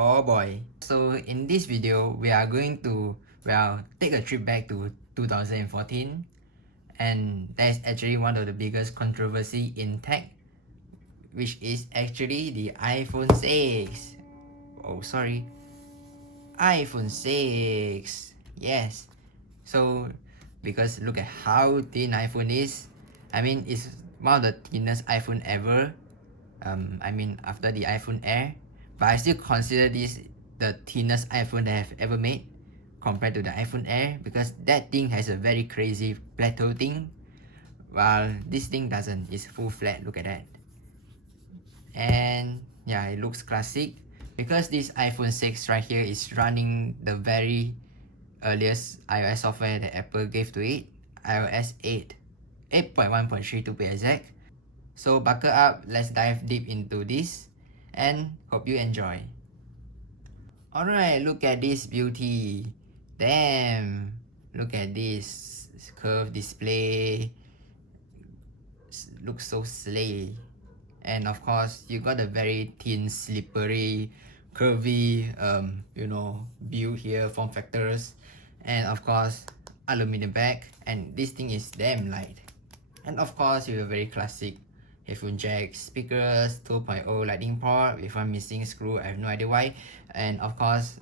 Oh boy. So in this video, we are going to, take a trip back to 2014, and that is actually one of the biggest controversy in tech, which is actually the iPhone 6. Oh, sorry. iPhone 6. Yes. So, because look at how thin iPhone is. I mean, it's one of the thinnest iPhone ever. After the iPhone Air. But I still consider this the thinnest iPhone that I've ever made compared to the iPhone Air, because that thing has a very crazy plateau thing, while this thing doesn't. It's full flat. Look at that. And yeah, it looks classic because this iPhone 6 right here is running the very earliest iOS software that Apple gave to it, iOS 8, 8.1.3 to be exact. So buckle up, let's dive deep into this and hope you enjoy. Alright, look at this beauty. Damn, look at this curved display. Looks so slay. And of course, you got a very thin, slippery, curvy, build here, form factors. And of course, aluminum back. And this thing is damn light. And of course, you have a very classic headphone jack, speakers, 2.0 lightning port with one missing screw. I have no idea why. And of course,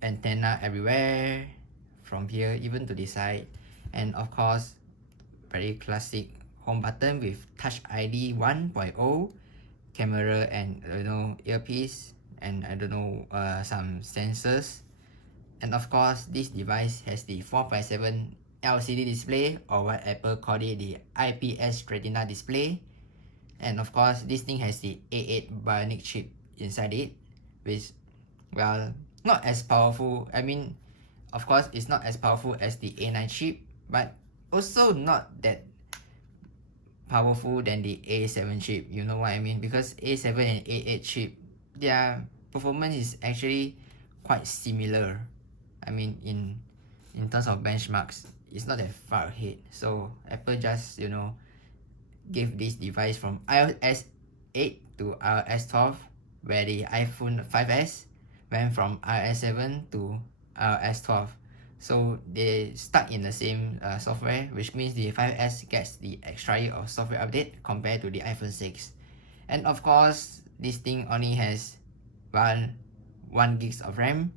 antenna everywhere, from here even to the side. And of course, very classic home button with Touch ID 1.0, camera and earpiece, and some sensors. And of course, this device has the 4.7 LCD display, or what Apple called it, the IPS Retina display. And of course, this thing has the A8 Bionic chip inside it, which, well, not as powerful. Of course, it's not as powerful as the A9 chip, but also not that powerful than the A7 chip. You know what I mean? Because A7 and A8 chip, their performance is actually quite similar. In terms of benchmarks, it's not that far ahead. So Apple just gave this device from iOS 8 to iOS 12, where the iPhone 5s went from iOS 7 to iOS 12. So they stuck in the same software, which means the 5s gets the extra year of software update compared to the iPhone 6. And of course, this thing only has 1 gigs of RAM.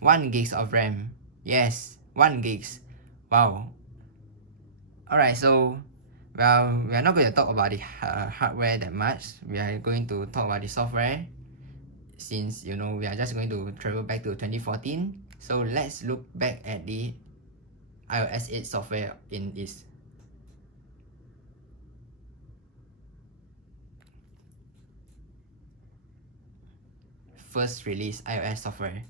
1 gigs of RAM. Yes, 1 gigs. Wow. Alright, so we are not going to talk about the hardware that much. We are going to talk about the software, since we are just going to travel back to 2014. So let's look back at the iOS 8 software in its first release iOS software.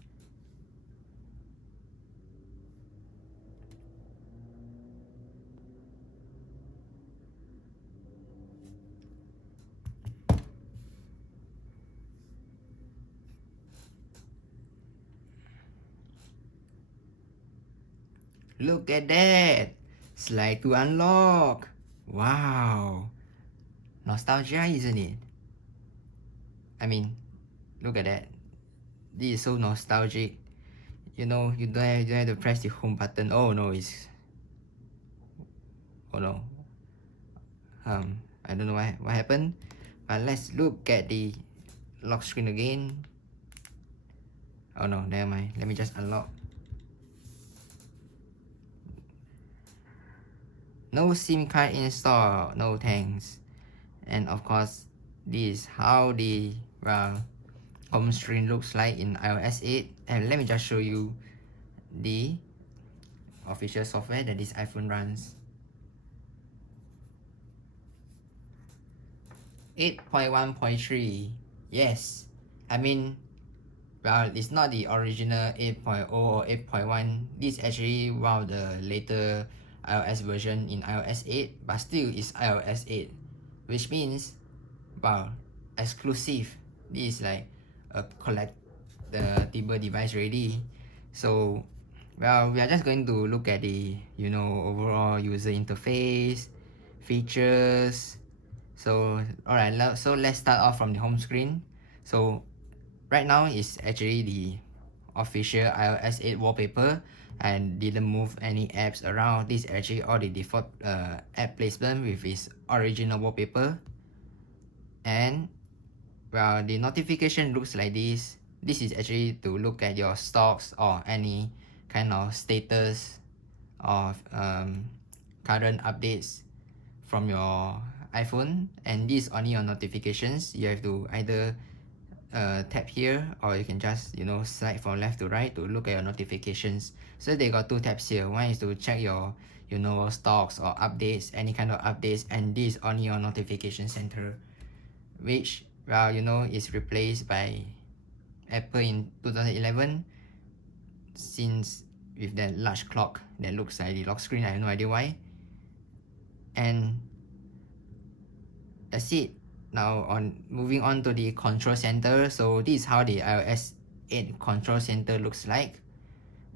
Look at that! Slide to unlock! Wow! Nostalgia, isn't it? Look at that. This is so nostalgic. You don't have to press the home button. Oh no, oh no. I don't know what happened. But let's look at the lock screen again. Oh no, never mind. Let me just unlock. No SIM card installed. No thanks. And of course, this is how the home screen looks like in iOS 8. And let me just show you the official software that this iPhone runs. 8.1.3. Yes. It's not the original 8.0 or 8.1. This is actually one of the later iOS version in iOS 8, but still it's iOS 8, which means, exclusive. This is like a collectible device already. So, we are just going to look at the overall user interface, features. So alright, so let's start off from the home screen. So right now is actually the official iOS 8 wallpaper and didn't move any apps around. This is actually all the default app placement with its original wallpaper. And well, the notification looks like this. This is actually to look at your stocks or any kind of status of current updates from your iPhone, and this is only your notifications. You have to either tap here, or you can just slide from left to right to look at your notifications. So they got two tabs here. One is to check your stocks or updates, any kind of updates, and this is only your notification center, which is replaced by Apple in 2011, since with that large clock that looks like the lock screen. I have no idea why. And that's it. Now moving on to the control center. So this is how the iOS 8 control center looks like.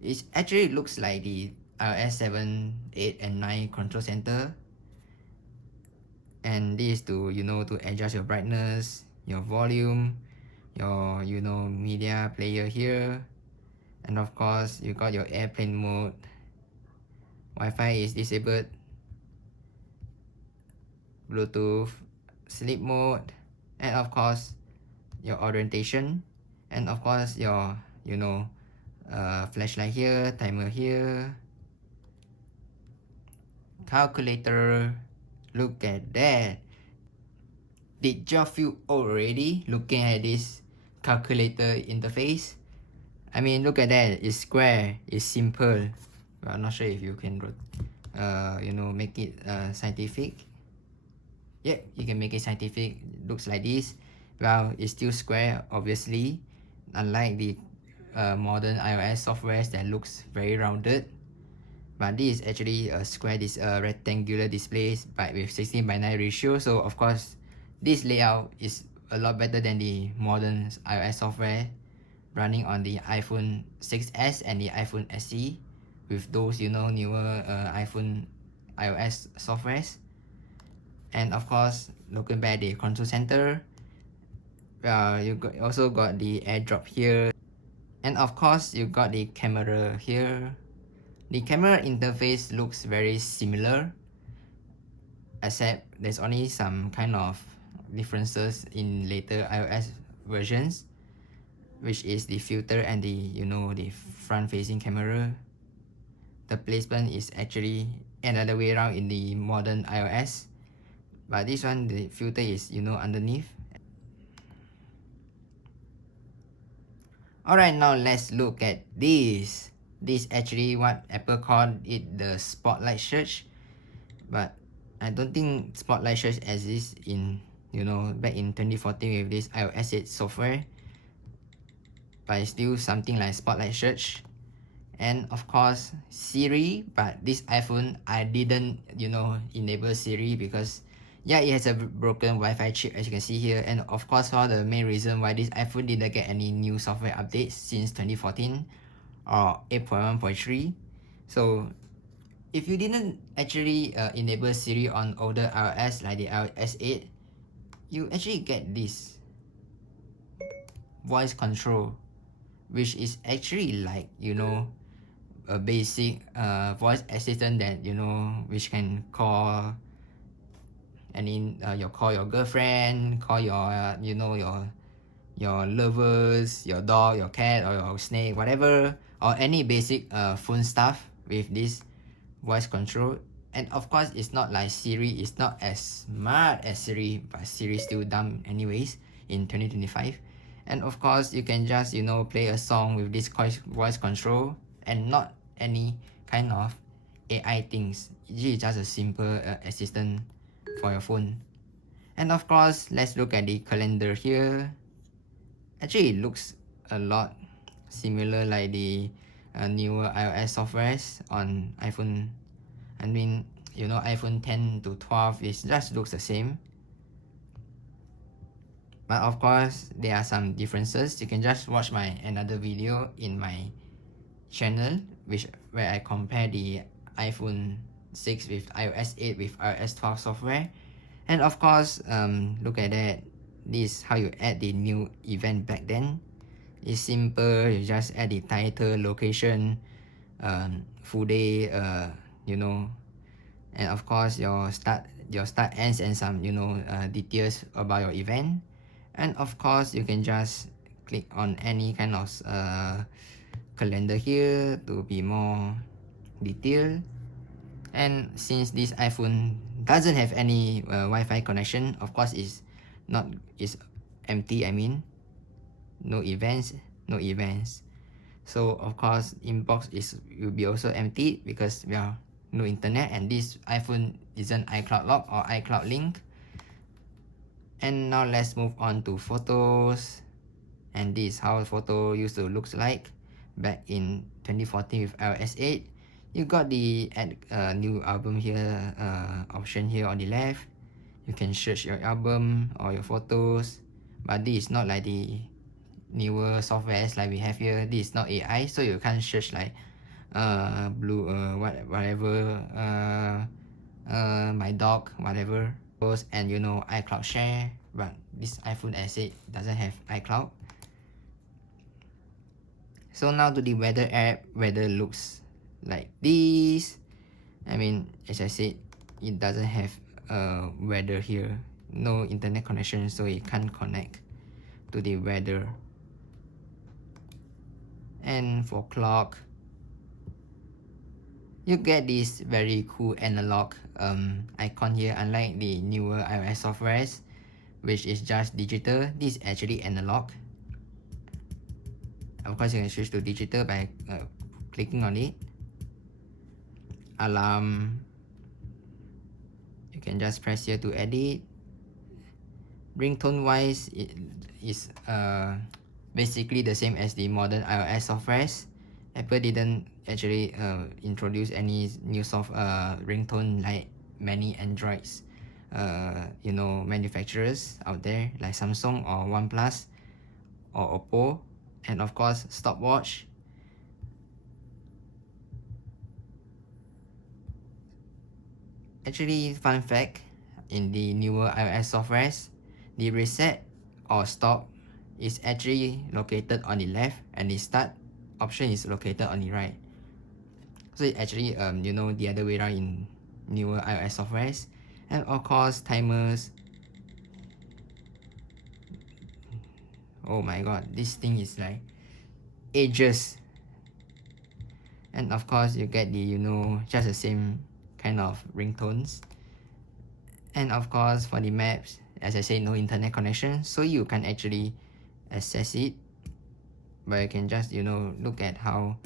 It actually looks like the iOS 7, 8 and 9 control center. And this is to to adjust your brightness, your volume, your media player here. And of course you got your airplane mode. Wi-Fi is disabled. Bluetooth, sleep mode, and of course your orientation, and of course your flashlight here, timer here, calculator. Look at that. Did you feel already looking at this calculator interface? I mean, look at that. It's square, it's simple. Well, I'm not sure if you can make it scientific. Yep, you can make it scientific. Looks like this. Well, it's still square, obviously, unlike the modern iOS softwares that looks very rounded. But this is actually a square, this rectangular display, but with 16:9 ratio. So of course, this layout is a lot better than the modern iOS software running on the iPhone 6s and the iPhone SE, with those newer iPhone iOS softwares. And of course, looking back at the control center, also got the airdrop here, and of course you got the camera here. The camera interface looks very similar, except there's only some kind of differences in later iOS versions, which is the filter and the the front facing camera. The placement is actually another way around in the modern iOS, but this one the filter is underneath. Alright, now let's look at this. This actually what Apple called it the spotlight search, but I don't think spotlight search exists in back in 2014 with this iOS 8 software, but it's still something like spotlight search. And of course Siri, but this iPhone I didn't enable Siri because it has a broken Wi-Fi chip, as you can see here. And of course, one of the main reason why this iPhone didn't get any new software updates since 2014 or 8.1.3. So if you didn't actually enable Siri on older iOS like the iOS 8, you actually get this voice control, which is actually like a basic voice assistant that which can call call your girlfriend, call your your lovers, your dog, your cat, or your snake, whatever, or any basic phone stuff with this voice control. And of course it's not like Siri. It's not as smart as Siri, but Siri is still dumb anyways in 2025. And of course you can just play a song with this voice control, and not any kind of AI things. It's just a simple assistant for your phone. And of course, let's look at the calendar here. Actually it looks a lot similar like the newer iOS softwares on iPhone. I mean iPhone 10 to 12, it just looks the same. But of course there are some differences. You can just watch my another video in my channel where I compare the iPhone 6 with iOS 8 with iOS 12 software. And of course look at that. This is how you add the new event back then. It's simple. You just add the title, location, full day, and of course your start ends and some details about your event. And of course you can just click on any kind of calendar here to be more detailed. And since this iPhone doesn't have any Wi-Fi connection, of course it's empty. I mean, no events, no events. So of course inbox will be also empty because no internet, and this iPhone isn't iCloud lock or iCloud link. And now let's move on to photos. And this is how photo used to look like back in 2014 with iOS 8. You got the add new album here option here on the left. You can search your album or your photos, but this is not like the newer softwares like we have here. This is not AI, so you can't search like blue whatever my dog whatever. And iCloud share, but this iPhone S8 doesn't have iCloud. So now to the weather app. Weather looks like this. I mean, as I said, it doesn't have weather here, no internet connection, so it can't connect to the weather. And for clock, you get this very cool analog icon here. Unlike the newer iOS softwares, which is just digital, this is actually analog. Of course, you can switch to digital by clicking on it. Alarm, you can just press here to edit. Ringtone wise, it is basically the same as the modern iOS softwares. Apple didn't actually introduce any new ringtone like many Androids manufacturers out there like Samsung or OnePlus or Oppo. And of course stopwatch. Actually, fun fact, in the newer iOS softwares, the reset or stop is actually located on the left, and the start option is located on the right. So it actually the other way around in newer iOS softwares. And of course timers. Oh my god, this thing is like ages. And of course you get the just the same kind of ringtones. And of course for the maps, as I say, no internet connection, so you can actually access it, but you can just look at how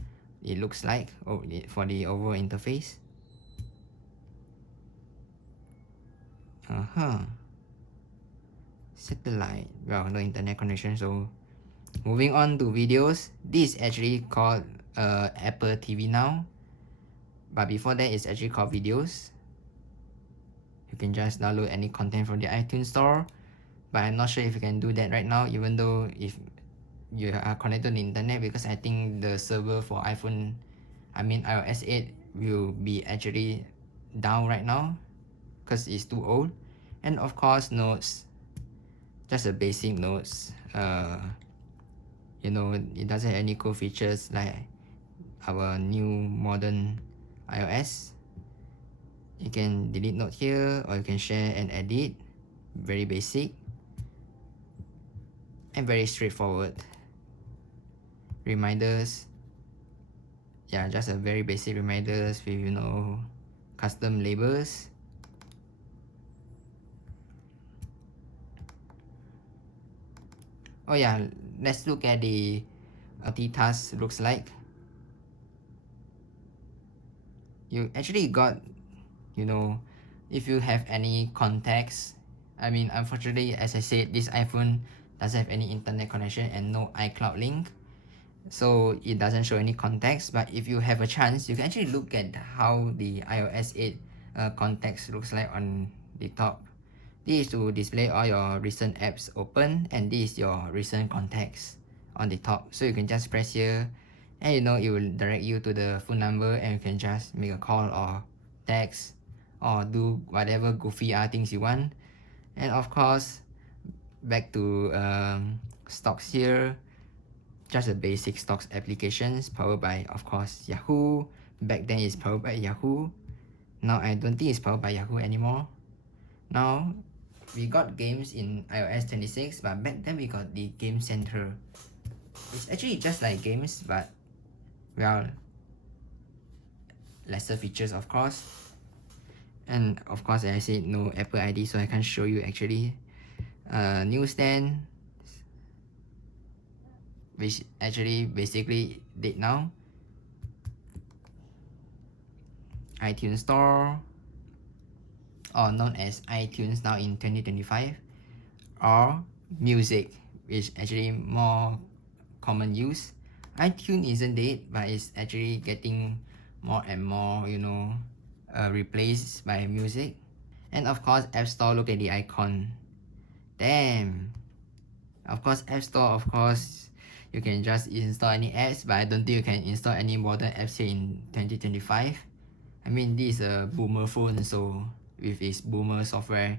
it looks like for the overall interface. Satellite, well, no internet connection. So moving on to videos, this is actually called Apple TV Now, but before that it's actually called videos. You can just download any content from the iTunes store, but I'm not sure if you can do that right now, even though if you are connected to the internet, because I think the server for iOS 8 will be actually down right now because it's too old. And of course notes, just a basic notes. It doesn't have any cool features like our new modern iOS. You can delete note here, or you can share and edit. Very basic and very straightforward. Reminders, just a very basic reminders with custom labels. Oh yeah, let's look at the multitask looks like. You actually got if you have any contacts. Unfortunately, as I said, this iPhone doesn't have any internet connection and no iCloud link, so it doesn't show any contacts. But if you have a chance, you can actually look at how the iOS 8 contacts looks like on the top. This is to display all your recent apps open, and this is your recent contacts on the top. So you can just press here, and it will direct you to the phone number, and you can just make a call or text or do whatever goofy things you want. And of course, back to stocks here. just a basic stocks applications powered by, of course, Yahoo. Back then it's powered by Yahoo. Now I don't think it's powered by Yahoo anymore. Now we got games in iOS 26, but back then we got the Game Center. It's actually just like games, but well, lesser features, of course. And of course, as I said, no Apple ID, so I can't show you actually. Newsstand, which actually basically did now. iTunes Store, or known as iTunes now in 2025, or Music, which actually more common use. iTunes isn't dead, but it's actually getting more and more, replaced by Music. And of course, App Store, look at the icon. Damn. Of course, App Store, of course, you can just install any apps, but I don't think you can install any modern apps here in 2025. I mean, this is a boomer phone, so with its boomer software,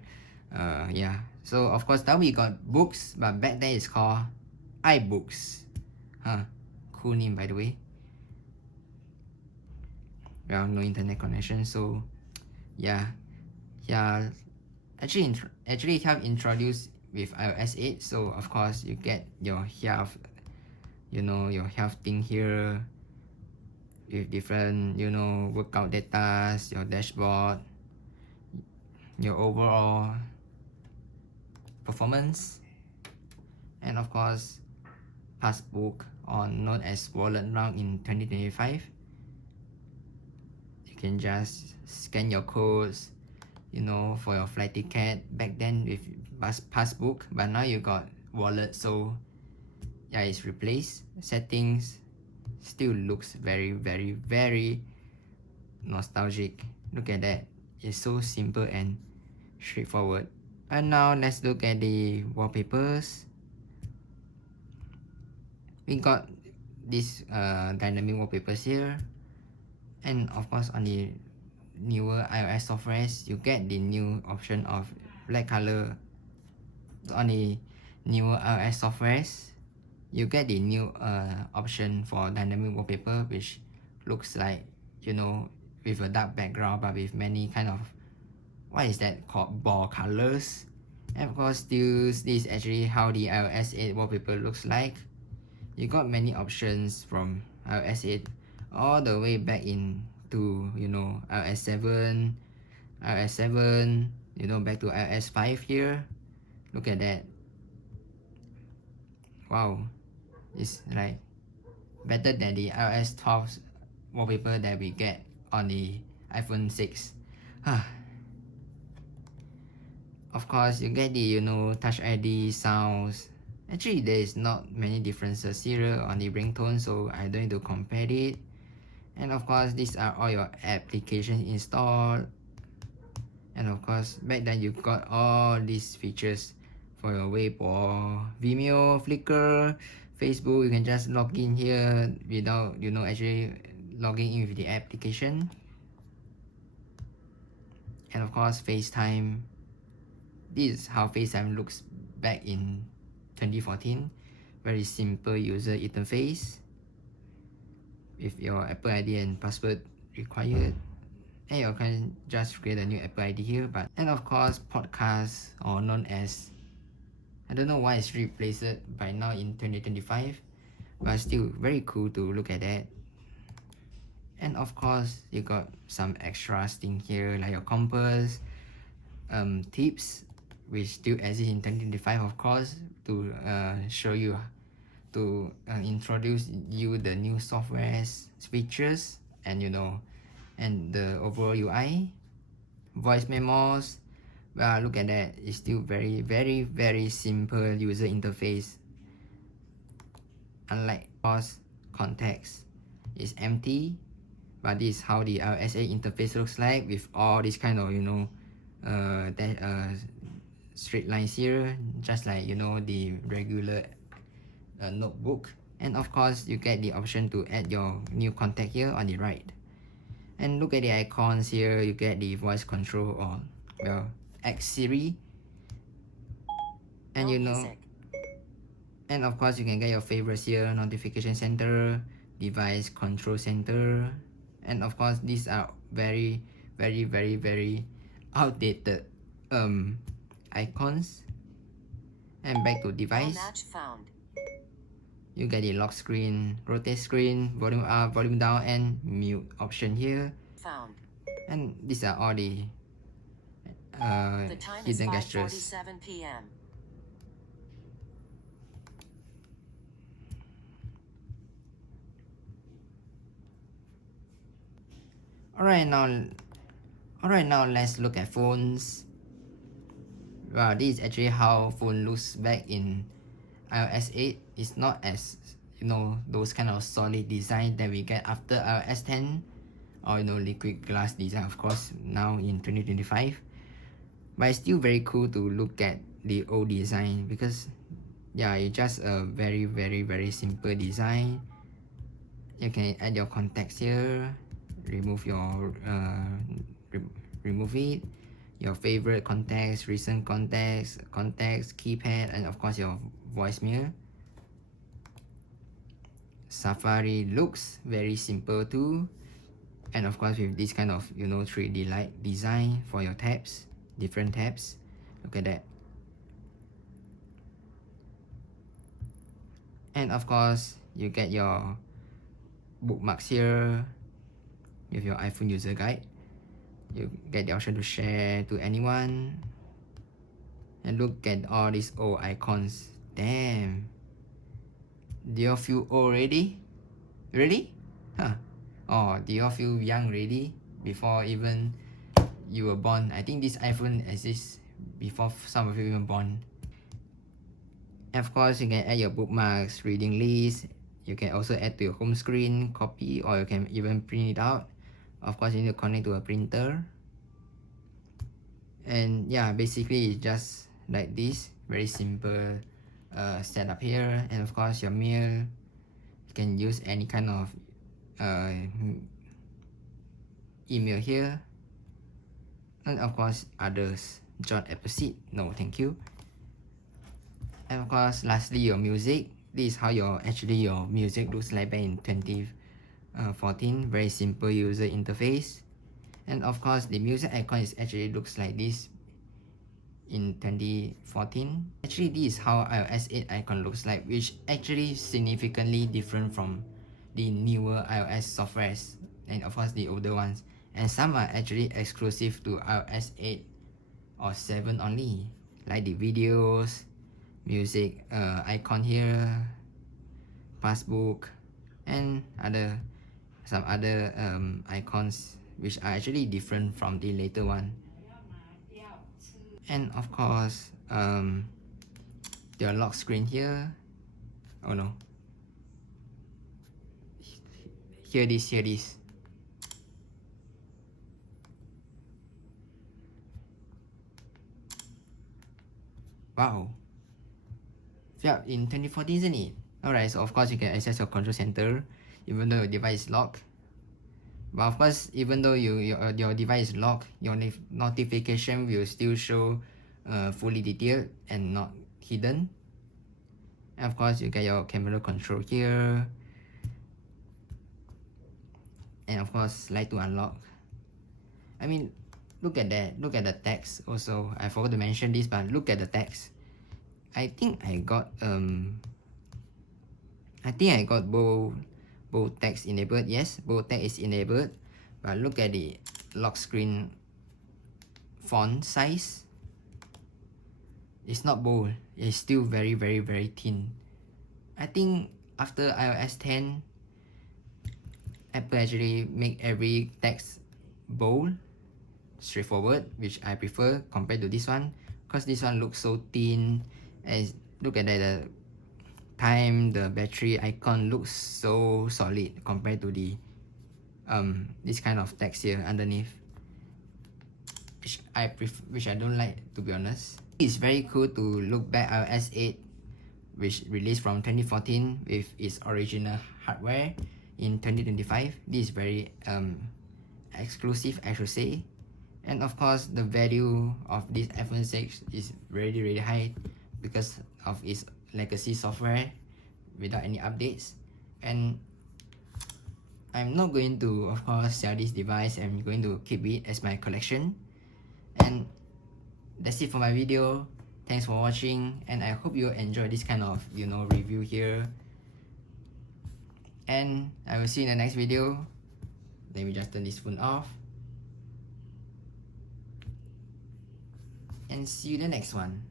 yeah. So of course now we got books, but back then it's called iBooks. Cool name, by the way. Well, no internet connection, so yeah. Actually have introduced with iOS 8, so of course you get your health, your health thing here with different, workout data, your dashboard, your overall performance, and of course passbook, or known as wallet now in 2025. You can just scan your codes, for your flight ticket. Back then with passbook, but now you got wallet, so yeah, it's replaced. Settings still looks very, very, very nostalgic. Look at that, it's so simple and straightforward. And now let's look at the wallpapers. We got these dynamic wallpapers here, and of course on the newer iOS softwares you get the new option of black color. On the newer iOS softwares you get the new option for dynamic wallpaper, which looks like, with a dark background but with many kind of, what is that called, ball colors. And of course still, this is actually how the iOS 8 wallpaper looks like. You got many options from iOS 8 all the way back into, iOS 7, back to iOS 5 here. Look at that. Wow, it's like better than the iOS 12 wallpaper that we get on the iPhone 6. Of course you get the, Touch ID sounds. Actually there is not many differences here on the ringtone, so I don't need to compare it. And of course these are all your applications installed. And of course back then you got all these features for your Weibo, Vimeo, Flickr, Facebook. You can just log in here without, actually logging in with the application. And of course FaceTime. This is how FaceTime looks back in 2014. Very simple user interface with your Apple ID and password required. And you can just create a new Apple ID here. And of course podcast, or known as, I don't know why it's replaced by now in 2025, but still very cool to look at that. And of course you got some extras thing here like your compass, tips, which still exist in 2025, of course, to show you, to introduce you the new software's features, and and the overall UI. Voice memos, well, look at that, it's still very, very, very simple user interface. Unlike pause, context is empty, but this is how the iOS 8 interface looks like, with all this kind of, straight lines here, just like, the regular notebook. And of course you get the option to add your new contact here on the right. And look at the icons here, you get the voice control, or well, X Siri. And And of course, you can get your favorites here: notification center, device control center, and of course, these are very outdated icons. And back to device. You get the lock screen, rotate screen, volume up, volume down, and mute option here. And these are all the hidden gestures. PM. Alright now let's look at phones. Wow, this is actually how phone looks back in iOS 8. It's not as, you know, those kind of solid design that we get after iOS 10, or you know, liquid glass design of course now in 2025. But it's still very cool to look at the old design because yeah, it's just a very simple design. You can add your contacts here, remove your remove it, your favorite contacts, recent contacts, keypad, and of course your voicemail. Safari looks very simple too, and of course with this kind of, you know, 3D like design for your tabs, different tabs. Look at that. And of course you get your bookmarks here with your iPhone user guide. You get the option to share to anyone. And look at all these old icons. Damn. Do you feel old already? Really? Huh. Oh, do you feel young already? Before even you were born? I think this iPhone exists before some of you were born. And of course, you can add your bookmarks, reading list. You can also add to your home screen, copy, or you can even print it out. Of course, you need to connect to a printer. And yeah, basically it's just like this, very simple setup here. And of course your mail, you can use any kind of email here. And of course others, John Opposite, no thank you. And of course lastly your music. This is how your music looks like back in 2014. Very simple user interface. And of course the music icon is actually looks like this in 2014. Actually, this is how iOS 8 icon looks like, which actually significantly different from the newer iOS softwares and of course the older ones. And some are actually exclusive to iOS 8 or 7 only, like the videos, music icon here, passbook, and some other icons which are actually different from the later one. And of course the lock screen here. Oh no, here this. Wow, yeah, in 2014, isn't it? Alright, so of course you can access your control center even though your device is locked. But of course, even though your device is locked, your notification will still show fully detailed and not hidden. And of course you get your camera control here, and of course slide to unlock. I mean, look at that, look at the text also. I forgot to mention this, but look at the text. I think I got bold text enabled. Yes, bold text is enabled, but look at the lock screen font size. It's not bold, it's still very thin. I think after iOS 10, Apple actually make every text bold, straightforward, which I prefer compared to this one, because this one looks so thin. As look at that, the time, the battery icon looks so solid compared to the this kind of text here underneath, which I don't like, to be honest. It's very cool to look back iOS 8, which released from 2014 with its original hardware in 2025. This is very exclusive, I should say. And of course the value of this iPhone 6 is really high because of its legacy software without any updates. And I'm not going to, of course, sell this device. I'm going to keep it as my collection. And that's it for my video. Thanks for watching, and I hope you enjoy this kind of review here. And I will see you in the next video. Let me just turn this phone off. And see you in the next one.